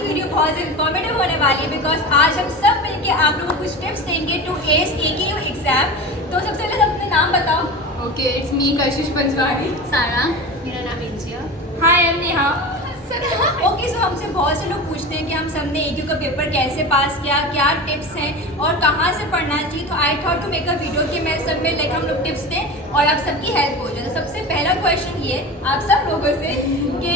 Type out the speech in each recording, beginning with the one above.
की वीडियो बहुत इन्फॉर्मेटिव होने वाली है बिकॉज आज हम सब मिलके आप लोगों को कुछ टिप्स देंगे टू एस AKU एग्जाम। तो सबसे पहले सब अपने नाम बताओ। ओके, इट्स मी कशिश पंचवाड़ी। सारा, मेरा नाम इंजिया। हाय, आई एम नेहा। ओके, सो हमसे बहुत से लोग पूछते हैं कि हम सबने AKU का पेपर कैसे पास किया, क्या टिप्स हैं और कहाँ से पढ़ना चाहिए। तो I thought to make a video कि मैं सब में लाइक हम लोग टिप्स दें और आप सबकी हेल्प हो जाए। तो सबसे पहला क्वेश्चन ये आप सब लोगों से कि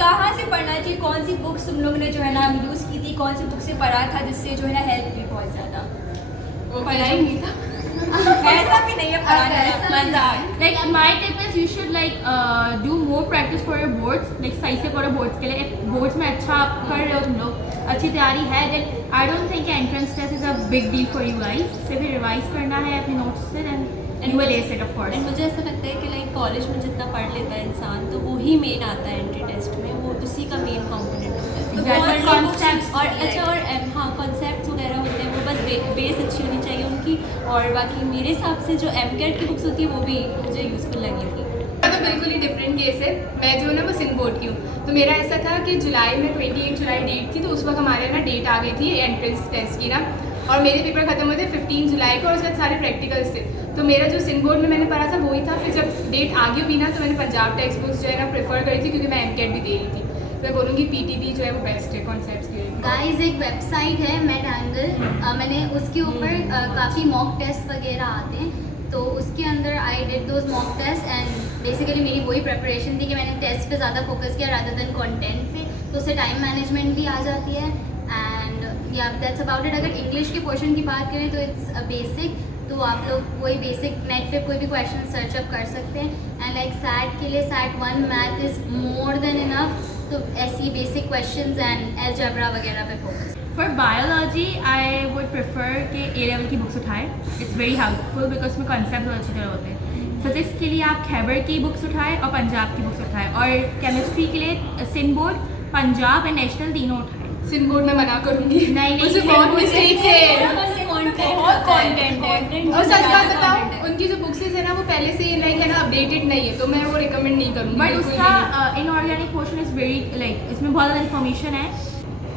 कहाँ से पढ़ना चाहिए, कौन सी बुक्स तुम लोगों ने जो है ना यूज़ की थी, कौन सी बुक से पढ़ा था जिससे जो है ना हेल्प हुई बहुत ज़्यादा। पढ़ाई नहीं था। ऐसा भी नहीं है, पढ़ाने मजाक। Like my tip is you should like do more practice for your boards. Like सही से पढ़ो boards के लिए। If boards में अच्छा आप कर रहे हो, तुम लोग अच्छी तैयारी है, then I don't think entrance test is a big deal for you guys. सिर्फ रिवाइज करना है अपने notes से, then you will ace it of course. And मुझे ऐसा लगता है कि लाइक कॉलेज में जितना पढ़ लेता है इंसान तो वो ही मेन आता है एंट्री टेस्ट में, वो उसी का मेन कंपोनेंट होता है। तो Exactly. वो Concepts. और अच्छा और हाँ कॉन्सेप्ट्स वगैरह होते हैं, वो बस बेस अच्छी होनी चाहिए उनकी। और बाकी मेरे हिसाब से जो MCAT की बुक्स होती है वो भी मुझे यूज़फुल लगी थी। तो बिल्कुल ही डिफरेंट केस है। मैं जो ना वो सिंध बोर्ड की हूँ, तो मेरा ऐसा था कि जुलाई में 28 जुलाई डेट थी, तो उस वक्त हमारे ना डेट आ गई थी एंट्रेंस टेस्ट की ना, और मेरे पेपर खत्म हुए थे 15 जुलाई को और उसके बाद सारे प्रैक्टिकल्स थे। तो मेरा जो सिंध बोर्ड में मैंने पढ़ा था वही था। फिर जब डेट आ गई भी ना तो मैंने पंजाब टेक्स्ट बुक्स जो है ना प्रेफर करी थी क्योंकि मैं MCAT भी दे रही थी। मैं बोलूँगी PTB जो है वो बेस्ट है कॉन्सेप्ट्स के लिए। गाइस एक वेबसाइट है मेडैंगल, मैंने उसके ऊपर काफ़ी मॉक टेस्ट वगैरह आते हैं, तो उसके अंदर I did those mock test and basically मेरी वही प्रिपरेशन थी कि मैंने टेस्ट पे ज़्यादा फोकस किया रादर देन कंटेंट पे, तो उससे टाइम मैनेजमेंट भी आ जाती है। एंड या दैट्स अबाउट इट। अगर इंग्लिश के पोर्शन की बात करें तो इट्स अ बेसिक, तो आप लोग वही बेसिक नेट पे कोई भी क्वेश्चन सर्च अप कर सकते हैं। एंड लाइक सैट के लिए SAT 1 math is more than enough, तो ऐसी बेसिक क्वेश्चंस एंड अलजेब्रा वगैरह पे focus. For biology I would prefer कि A लेवल की बुक्स उठाएं। इट्स वेरी हेल्पफुल बिकॉज उसमें कॉन्सेप्ट बहुत अच्छी तरह होते हैं। फिजिक्स के लिए आप खैबर की बुक्स उठाएं और पंजाब की बुक्स उठाएं, और केमिस्ट्री के लिए Sindh board, Punjab and national तीनों उठाएं। सिंध बोर्ड मैं मना करूँगी, नहीं, मुझे बहुत मिस्टेक है, बहुत कंटेंट है। और सच बात बताओ उनकी जो बुक्स है ना वो पहले से लाइक है ना अपडेटेड नहीं है, तो मैं वो रिकमेंड नहीं करूँगी। बट उसका inorganic portion is very like इसमें बहुत ज़्यादा इन्फॉर्मेशन है।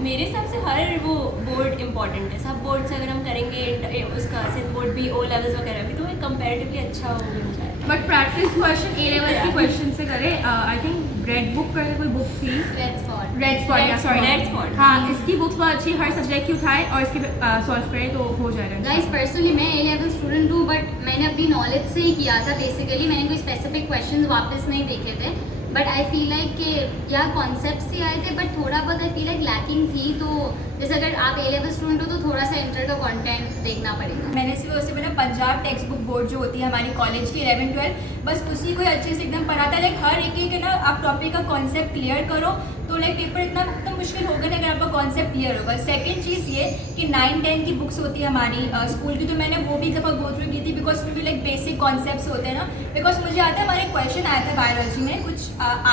मेरे हिसाब से हर वो बोर्ड इंपॉर्टेंट है। सब बोर्ड से अगर हम करेंगे उसका सिंध बोर्ड भी, O लेवल्स वगैरह भी, तो एक कंपैरेटिवली अच्छा हो मिल जाए। But practice question A level के क्वेश्चन से करें। आई थिंक रेड बुक करके कोई बुक थी, रेड स्पॉट, हाँ इसकी बुक्स बहुत अच्छी, हर सब्जेक्ट की उठाए और इसके सॉल्व करें तो हो जाएगा। गाइस पर्सनली मैं A लेवल स्टूडेंट हूँ, बट मैंने अपनी नॉलेज से ही किया था बेसिकली। मैंने कोई स्पेसिफिक क्वेश्चंस वापस नहीं देखे थे, बट आई फील लाइक कि या कॉन्सेप्ट्स ही आए थे, बट थोड़ा बहुत आई फील लाइक लैकिंग थी। तो जैसे अगर आप A लेवल स्टूडेंट हो तो थोड़ा सा इंटर का कंटेंट देखना पड़ेगा। मैंने सिर्फ उससे मैंने पंजाब टेक्स्ट बुक बोर्ड जो होती है हमारी कॉलेज की 11-12, बस उसी को अच्छे से एकदम पढ़ाता है। लाइक हर एक ना आप टॉपिक का कॉन्सेप्ट क्लियर करो तो लाइक पेपर इतना मुश्किल होगा नहीं अगर आपका कॉन्सेप्ट क्लियर होगा। सेकंड चीज़ ये कि 9-10 की बुक्स होती है हमारी स्कूल की, तो मैंने वो भी एक दफ़ा गो थ्रू की थी बिकॉज उसमें भी लाइक बेसिक कॉन्सेप्ट्स होते हैं ना। बिकॉज मुझे आता है हमारे क्वेश्चन आया था बायोलॉजी में, कुछ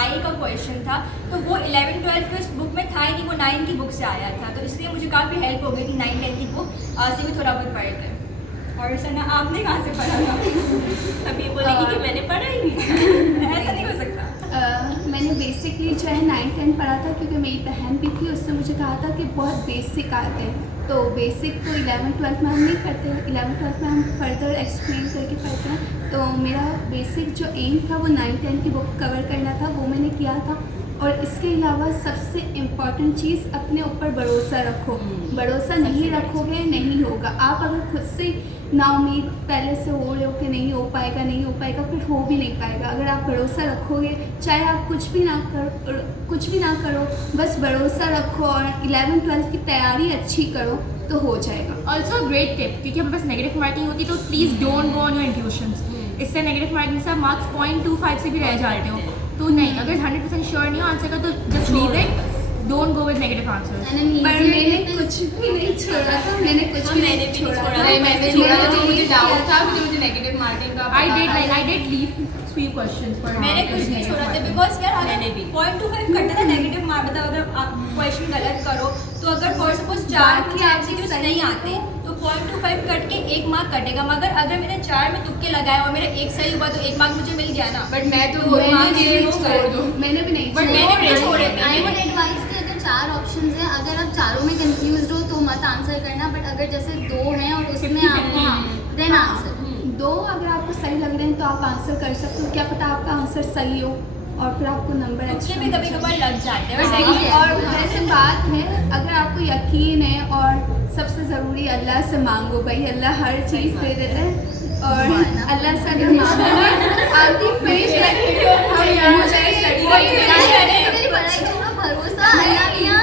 आई का क्वेश्चन था, तो वो 11-12 की उस बुक में था ही नहीं, वो 9 की बुक से आया था, तो इसलिए मुझे काफ़ी हेल्प हो गई थी 9-10 की बुक से भी थोड़ा बहुत पढ़ कर। और सना आपने कहाँ से पढ़ा था? अभी बोलेगी कि मैंने पढ़ा ही नहीं। ऐसा नहीं हो सकता। मैंने बेसिकली जो है 9-10 पढ़ा था क्योंकि मेरी बहन भी थी, उसने मुझे कहा था कि बहुत बेसिक आते हैं, तो बेसिक तो 11-12 में हम नहीं पढ़ते हैं, 11-12 में हम फर्दर एक्सप्लेन करके पढ़ते हैं। तो मेरा बेसिक जो एम था वो 9-10 की बुक कवर करना था, वो मैंने किया था। और इसके अलावा सबसे इम्पॉर्टेंट चीज़ अपने ऊपर भरोसा रखो। भरोसा नहीं रखोगे नहीं होगा। आप अगर खुद से नाउम्मीद पहले से हो रहे हो कि नहीं हो पाएगा, फिर हो भी नहीं पाएगा। अगर आप भरोसा रखोगे, चाहे आप कुछ भी ना करो, बस भरोसा रखो और 11-12 की तैयारी अच्छी करो तो हो जाएगा। ऑल्सो ग्रेट टिप, क्योंकि हमारे पास नेगेटिव मार्किंग होती है तो please don't go on your intuitions. इससे नेगेटिव मार्किंग से आप मार्क्स 0.25 से भी रह जाते हो, तो नहीं, अगर 100% श्योर नहीं हो आंसर का तो just leave it, don't go with negative answers. पर मैंने कुछ भी नहीं छोड़ा था, मैंने कुछ भी नहीं छोड़ा था। मैंने छोड़ा था, मुझे डाउट था क्योंकि मुझे नेगेटिव मार्किंग का I did leave few questions for मैंने कुछ नहीं छोड़ा था बिकॉज यार मैंने भी 0.25 कटता था नेगेटिव मार्क। मतलब अगर आप क्वेश्चन गलत करो तो अगर फॉर सपोज 4 मुझे एमसीक्यूज नहीं आते तो 0.25 कट के 1 मार्क कटेगा, मगर अगर मैंने 4 में तुक्के लगाए और मेरा 1 सही हुआ तो 1 मार्क मुझे मिल गया ना। बट मैं तो वो मार्क छोड़ दो, मैंने भी नहीं बट मैंने भी छोड़े थे। आई वुड एडवाइस कि अगर 4 ऑप्शंस हैं, अगर आप चारों में कंफ्यूज हो तो मत आंसर करना, बट अगर जैसे 2 हैं और उसमें आपको देन आंसर 2 अगर आपको सही लग रहे हैं तो आप आंसर कर सकते हो, क्या पता आपका आंसर सही हो और फिर आपको नंबर तुक्के अच्छे भी कभी कभार लग जाते हैं। और और सही और वैसे बात है, अगर आपको यकीन है और सबसे ज़रूरी अल्लाह से मांगो, भाई अल्लाह हर चीज़ दे देता है, और अल्लाह से अगर मांगोगे आपकी पेश भरोसा अल्लाह के यहाँ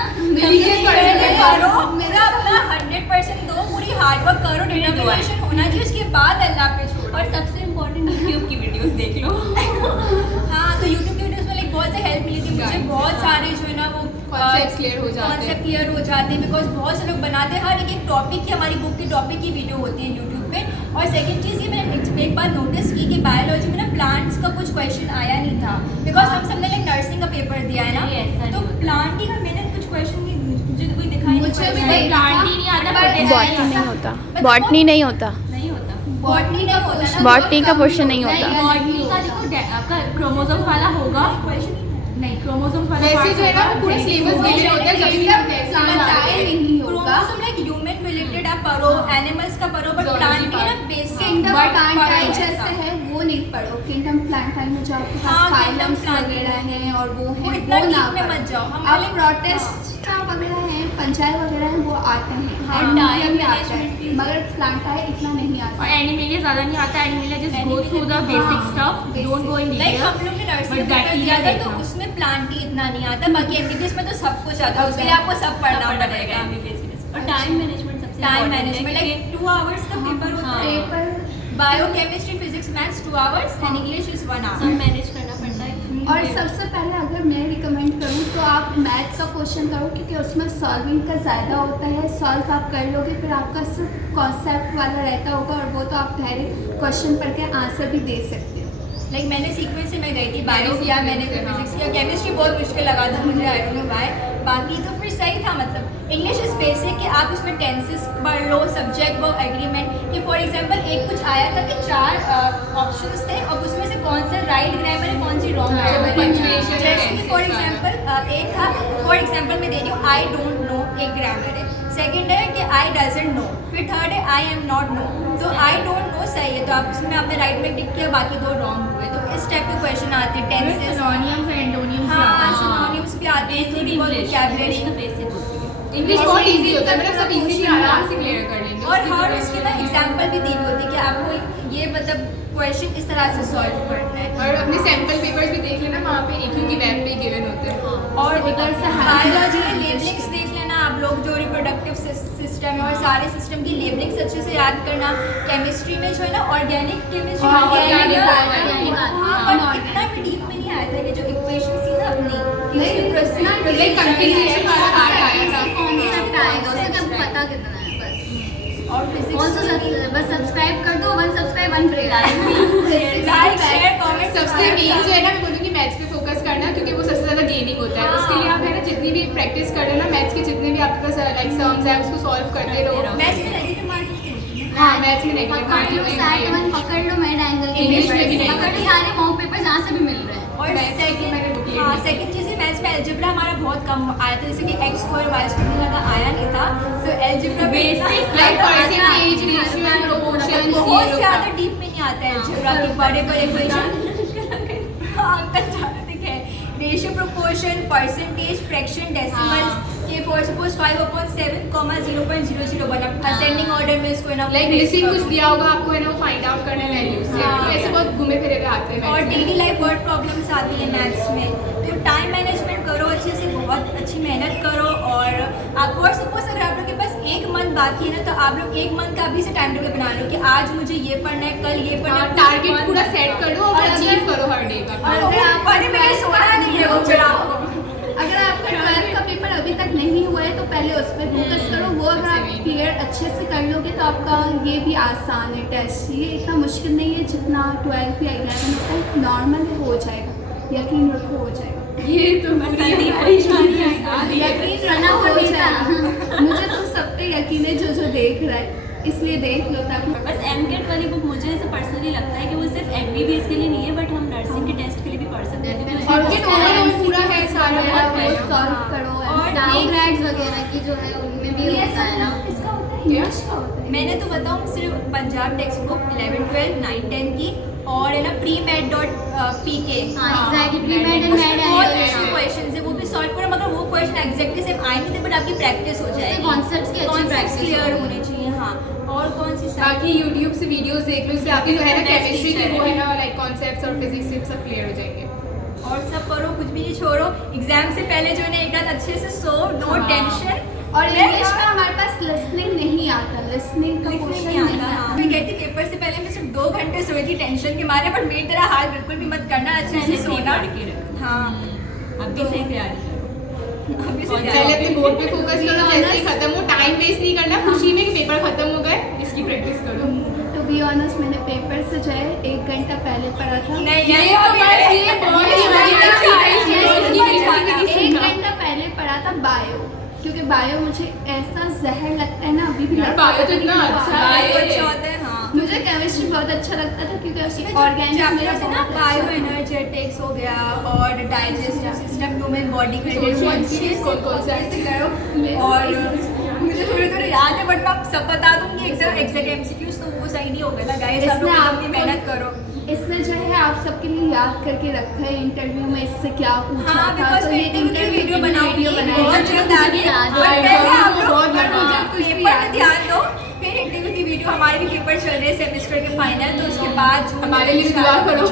मेरा अपना 100% दो, पूरी हार्डवर्क करो, डिटर्मिनेशन होना चाहिए, उसके बाद अल्लाह पे छोड़ो। और सबसे इम्पोर्टेंट यूट्यूब की वीडियोस देख लो। हाँ, तो यूट्यूब की वीडियोस में लाइक बहुत से हेल्प मिली थी मुझे, बहुत सारे जो है ना वो Concepts clear हो जाते हैं। कॉन्सेप्ट क्लियर हो जाते हैं, बिकॉज बहुत से लोग बनाते हैं, हर एक टॉपिक की, हमारी बुक की टॉपिक की वीडियो होती है यूट्यूब पे। और सेकंड चीज़ ये मैंने एक बार नोटिस की कि बायोलॉजी में ना प्लांट्स का कुछ क्वेश्चन आया नहीं था, बिकॉज हम सबने लाइक नर्सिंग का पेपर दिया है नहीं, ऐसा ना, नहीं तो होता। प्लांट ही का मैंने कुछ क्वेश्चन मुझे तो कोई दिखाई मुझे भी नहीं, प्लांट ही नहीं आता, बॉटनी नहीं होता, बॉटनी नहीं होता, नहीं होता। बॉटनी का होता है ना, बॉटनी का क्वेश्चन नहीं होता। बॉटनी का देखो आपका क्रोमोसोम वाला होगा, नहीं क्रोमोसोम वाला वैसे part जो है ना होगा, वो पूरा सिलेबस गिवन होता है, जब भी आप टेस्ट नहीं होगा। क्रोमोसोम लाइक ह्यूमन रिलेटेड आप पढ़ो, एनिमल्स का पढ़ो, बट Zoology प्लांट के ना part। बेसिक किंगडम प्लांटाई जैसे है वो नहीं पढ़ो, किंगडम प्लांटाई में जो आपके हाँ, पास kingdom फाइलम्स plantae वगैरह हैं और वो वो है इतना वो ना deep में पढ़ो। मत जाओ, हम अब पहले- प्रोटेस्टा वगैरह हैं, पंचायत वगैरह हैं, वो आते हैं, हाँ, एनिमिलिया time भी आता है, management भी- मगर प्लांटाई इतना नहीं और आता। एनिमेलिया ज़्यादा नहीं आता, animalia just go through the basic stuff, don't go in like detail. हम लोग ने नर्सिंग But पेपर bacteria दिया था, तो देखना। उसमें प्लांट ही इतना नहीं आता, बाकी एमबीबीएस में तो सब कुछ आता है, उसके लिए आपको सब पढ़ना पड़ेगा। और टाइम मैनेजमेंट सबसे टाइम important है, मैनेजमेंट लाइक 2 आवर्स का पेपर होता है, paper bio chemistry physics maths 2 hours and English is 1 सब आवर। मैनेज करना पड़ता है। और सबसे पहले अगर मैं रिकमेंड करूँ तो आप मैथ्स का क्वेश्चन करो, क्योंकि उसमें सॉल्विंग का ज़्यादा होता है, सॉल्व आप कर लोगे, फिर आपका सिर्फ कॉन्सेप्ट वाला रहता होगा और वो तो आप डायरेक्ट क्वेश्चन पढ़ के आंसर भी दे सकते हो। लाइक मैंने सीक्वेंस से मैं गई थी, बायो किया मैंने, sequence से, हाँ। फिजिक्स किया, केमिस्ट्री बहुत मुश्किल लगा था मुझे, आई डोंट नो व्हाई, बाकी तो फिर सही था। मतलब इंग्लिश इज बेसिक कि आप उसमें टेंसेस पढ़ लो, सब्जेक्ट वर्ब एग्रीमेंट, कि फॉर एग्जांपल एक कुछ आया था कि 4 ऑप्शंस थे और उसमें से कौन से राइट ग्रामर है, कौन सी रॉन्ग हाँ, ग्रामर है। punctuation जैसे कि tenses, फॉर हाँ। एग्जांपल एक था, फॉर एग्जांपल मैं दे रही हूँ, आई डोंट नो एक ग्रामर है, सेकंड है कि आई डजंट नो, फिर थर्ड है आई एम नॉट नो। तो आई डोंट नो सही है, तो आप उसमें आपने राइट में टिक किया, बाकी 2 रॉन्ग हुए, तो इस टाइप के क्वेश्चन आते हैं, टेंसेस, सिनोनिम्स और एंटोनिम्स हाँ सिनोनिम्स भी आते हैं, बेसिक बहुत इंग्लिश, vocabulary। तो बेसिक होती है। इंग्लिश बहुत इजी होता है, मतलब सब इजीली आराम से क्लियर कर लेंगे। और उसकी हर कोई उसके ना एग्जाम्पल भी दी हुई होती है कि आपको ये मतलब क्वेश्चन इस तरह से सॉल्व करना है। और अपने सैम्पल पेपर्स भी देख लेना, वहाँ पे एक की वेब पे गिवन होते हैं। और उधर से बायोलॉजी के लेबलिंग्स देख लेना आप लोग, जो रिप्रोडक्टिव सिस्टम है और सारे सिस्टम की लेबलिंग्स अच्छे से याद करना। केमिस्ट्री में जो है ना ऑर्गेनिक केमिस्ट्री, हाँ, organic organic हाँ, हाँ, but इतना भी डीप में नहीं आया था कि जो इक्वेशन थी ना अपनी, नहीं, उसकी procedure- लाइक कंफ्यूजन वाला पार्ट आया था। कॉन्सेप्ट आएगा, उसका क्या पता कितना है बस। और फिजिक्स ऑल्सो बस सब्सक्राइब कर दो, 1 subscribe 1 prayer. Like share comment सबसे मेन जो है ना, मैं बोलूँगी मैथ्स पे फोकस करना, क्योंकि वो सबसे ज़्यादा गेनिंग होता है। उसके लिए आप है ना जितनी भी प्रैक्टिस कर रहे हो ना, मैथ्स के जितने भी आपके पास लाइक सम्स है उसको सॉल्व करते रहो। मैथ्स में नेगेटिव मार्किंग होती है। हाँ, मैथ्स में नेगेटिव पकड़ लो, साइड 1 पकड़ लो, मेड एंगल English में भी नहीं पकड़ लो, सारे मॉक पेपर जहाँ से भी मिल रहे हैं। और Maths की सेकंड मैंने booklet हाँ ली। सेकंड चीज़ है, मैथ्स में अलजेब्रा हमारा बहुत कम आया था, जैसे कि एक्स स्क्वायर वाई स्क्वायर ज़्यादा आया नहीं था, तो algebra Basic like percentage, ratio and proportions, बहुत ये ज़्यादा लोग डीप में नहीं आता है अलजेब्रा के बड़े बड़े क्वेश्चन। हाँ अंकल जाना ठीक है, ratio proportion, percentage, fraction, decimals के फॉर सपोज 5/7, 0.001 अब असेंडिंग ऑर्डर में इसको है ना लाइक मिसिंग कुछ दिया होगा आपको है ना, वो फाइंड आउट करना है वैल्यूज से। हाँ। तो ऐसे बहुत घूमे फिरे हुए आते हैं और maths में। डेली लाइफ वर्ड प्रॉब्लम्स आती है मैथ्स में, तो टाइम मैनेजमेंट करो अच्छे से, बहुत अच्छी मेहनत करो। और आप फॉर सपोज अगर आप लोग के पास 1 मंथ बाकी है ना, तो आप लोग 1 मंथ का अभी से टाइम टेबल बना लो कि आज मुझे ये पढ़ना है, कल ये पढ़ना है, टारगेट पूरा सेट कर दो और और अचीव अगर- करो हर डे का। और अगर आप पढ़ने में सोना नहीं है वो फिर आपको अगर आपका 12th का पेपर अभी तक नहीं हुआ है तो पहले उस पर फोकस करो, वो अगर आप क्लियर अच्छे से कर लोगे तो आपका ये भी आसान है टेस्ट, ये इतना मुश्किल नहीं है जितना 12 या 11 होता है, नॉर्मल है, हो जाएगा, यकीन रखो हो जाएगा। ये तो पूरी परेशानी है। यकीन रखो हो जाएगा, मुझे तो सब पे यकीन है जो देख रहा है, इसलिए देख लो ताकि बस एमकेट वाली बुक मुझे ऐसे पर्सनली लगता है कि वो सिर्फ एमबीबीएस के लिए नहीं है, बट हम नर्सिंग के टेस्ट के लिए भी पढ़ सकते हैं, क्योंकि और उसमें ये बहुत सारे ओवरऑल पूरा MCQs है, हमारा वगैरह बहुत वो है। सॉल्व करो और डाउनग्रेड्स वगैरह की जो है उनमें भी ये होता है ना। सब किसका होता है? इंग्लिश का होता है। मैंने तो बताऊँ सिर्फ पंजाब टेक्स्ट बुक 11, 12, 9, 10 की और है ना pre-med.pk हाँ एग्जैक्टली प्री-मेड एंड उसमें बहुत मेड अच्छे क्वेश्चन है, वो भी सॉल्व करो, मगर वो क्वेश्चन एग्जैक्टली सेम आए नहीं थे, बट आपकी प्रैक्टिस हो जाएगी, concepts की अच्छी कॉन्सेप्ट्स practice क्लियर होगी। होने चाहिए। हाँ, और कौन सी साइड बाकी यूट्यूब से वीडियोस देख लो, इससे आपके जो है ना Maths केमिस्ट्री के teacher वो है। है ना लाइक कॉन्सेप्ट्स और फिजिक्स टिप्स सब क्लियर हो जाएंगे। और सब करो, कुछ भी नहीं छोड़ो। एग्जाम से पहले जो है ना एक रात अच्छे से सो, नो हाँ। टेंशन। और इंग्लिश में हमारे पास लिसनिंग नहीं आता, लिसनिंग का लिखने क्वेश्चन नहीं नहीं आता। आता। मैं कहती पेपर से पहले मैं सिर्फ 2 घंटे सोई थी टेंशन के मारे, बट मेरी तरह हाल बिल्कुल भी मत करना, अच्छे से सोना। हाँ, अभी से तैयारी करो। अभी से और तैयारी पहले अपने बोर्ड पे फोकस To be करो, जैसे ही honest- खत्म हो टाइम वेस्ट नहीं करना, खुशी में कि पेपर खत्म हो गए इसकी प्रैक्टिस करो। टू बी ऑनेस्ट मैंने पेपर से जो है 1 घंटा पहले पढ़ा था। नहीं, ये ऐसा तो भी बस नहीं। ये बहुत ये ही तो अच्छी अच्छा है, है, ये इसकी इसकी भी भी बात है। 1 घंटा पहले पढ़ा था बायो, क्योंकि बायो मुझे ऐसा जहर लगता है ना, अभी भी यार, लगता है। bio तो इतना अच्छा है। बायो अच्छा होता है। हाँ, मुझे केमिस्ट्री बहुत अच्छा लगता था क्योंकि उसमें ऑर्गेनिक मेरा चैप्टर्स है ना, बहुत बायो अच्छा था। एनर्जेटिक्स हो गया और डाइजेस्टिव सिस्टम, ह्यूमन बॉडी के Social रिलेटेड issues कौन-कौन से ऐसे करो। और मुझे थोड़े थोड़े याद है, बट मैं अब सब बता दूंगी। एग्जैक्ट एमसीक्यूज तो वो सही नहीं होगा ना गाइस, सब इसमें लोग आप अपनी मेहनत करो। इसमें जो है आप सबके लिए याद करके रखा है इंटरव्यू में इससे क्या पूछा हाँ, था, बिकॉज तो मैं ये इंटरव्यू की वीडियो बनाऊंगी, बनाएंगे। बहुत जल्द आ रही है। याद और है। पहले आप बहुत लोग बड़ा। मुझे कुछ पेपर में ध्यान दो, फिर इंटरव्यू की वीडियो। हमारे भी पेपर चल रहे हैं सेमेस्टर के फाइनल, तो उसके बाद जून हमारे लिए भी दुआ करो।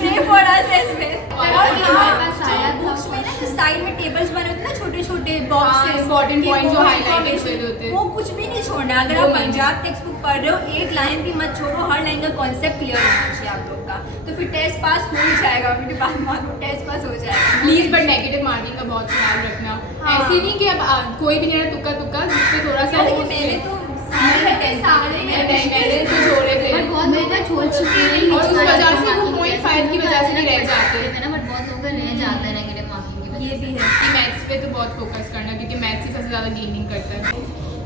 प्रे फॉर अस इसमें। और हमारे हाँ, पास जो आया था बुक्स में ना साइड में टेबल्स बने होते हैं ना, छोटे छोटे हाँ, बॉक्सेस, important point जो highlighted हुए होते हैं। वो कुछ भी नहीं छोड़ना। अगर वो आप मैंने- पंजाब टेक्स्ट बुक पढ़ रहे हो, एक लाइन भी मत छोड़ो, हर लाइन का कॉन्सेप्ट क्लियर होना चाहिए आप लोग का, तो फिर टेस्ट पास हो ही जाएगा। मेरी बात मानो, टेस्ट पास हो जाएगा। प्लीज बट नेगेटिव मार्किंग का बहुत ख्याल रखना। हाँ। ऐसे नहीं कि अब कोई भी नहीं रहा तुक्का तुक्का, जिससे थोड़ा सा यार, हो लेकिन मैंने तो मैंने तो जोड़े थे बट बहुत लोग का छोड़ चुके हैं और उस वजह से वो 0.5 की वजह से भी रह जाते हैं। है ना, बट बहुत लोग का रह जाता है नेगेटिव मार्किंग की वजह ये से। भी है। कि मैथ्स पे तो बहुत फोकस करना, क्योंकि मैथ्स से सबसे ज़्यादा गेनिंग करता है।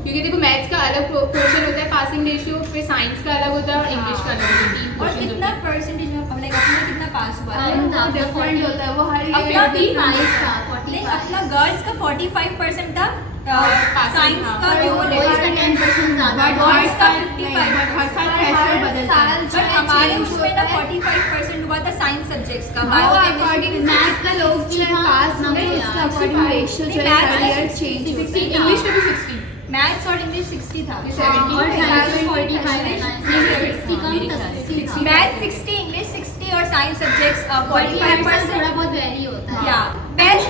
क्योंकि देखो मैथ्स का अलग पोर्शन होता है पासिंग रेशियो, फिर साइंस का अलग होता है और इंग्लिश का अलग होता है। 3 और portions कितना होते हैं। परसेंटेज में अपने कितना पास हुआ है? वो डिफरेंट होता है, वो हर अपना year भी different 45 होता था है। 45 नहीं, अपना गर्ल्स का 45% था, passing साइंस था। का और जो बॉयज का 10% ज़्यादा बट था। हर boys का साल 55 नहीं, हर साल पर pressure हर बदलता है। बट हमारे उसमें ना 45% हुआ था साइंस सब्जेक्ट्स का। वो Bio अकॉर्डिंग मैथ का लोग जो है हाँ, पास हो हाँ, गए, हाँ, उसका हाँ, अकॉर्डिंग रेशियो जो है Maths हर में ईयर चेंज होता है। 60 था। इंग्लिश में भी 60। मैथ्स और इंग्लिश 60 था। ये 70 और है। साइंस में 45 है, 60 कम मेरे था, ख्याल से 60 था। मैथ 60, इंग्लिश 60 और साइंस सब्जेक्ट्स 45% 45%। थोड़ा बहुत वेरी होता है। या बेस्ट